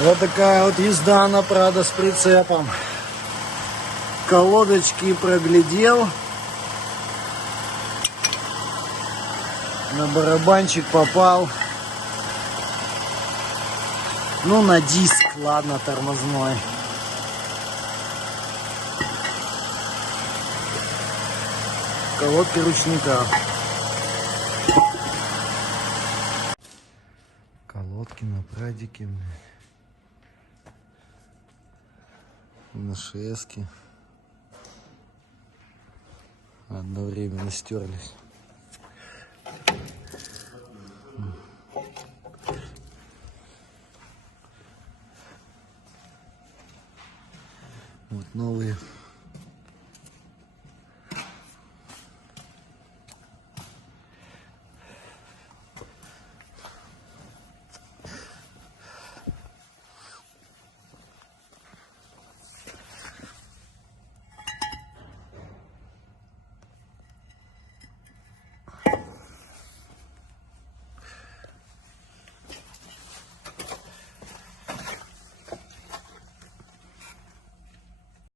Вот такая вот езда на Прадо с прицепом. Колодочки проглядел. На барабанчик попал. Ну, на диск, ладно, тормозной. Колодки ручника. Колодки на Прадике. На шеске. Одновременно стерлись. Вот новые.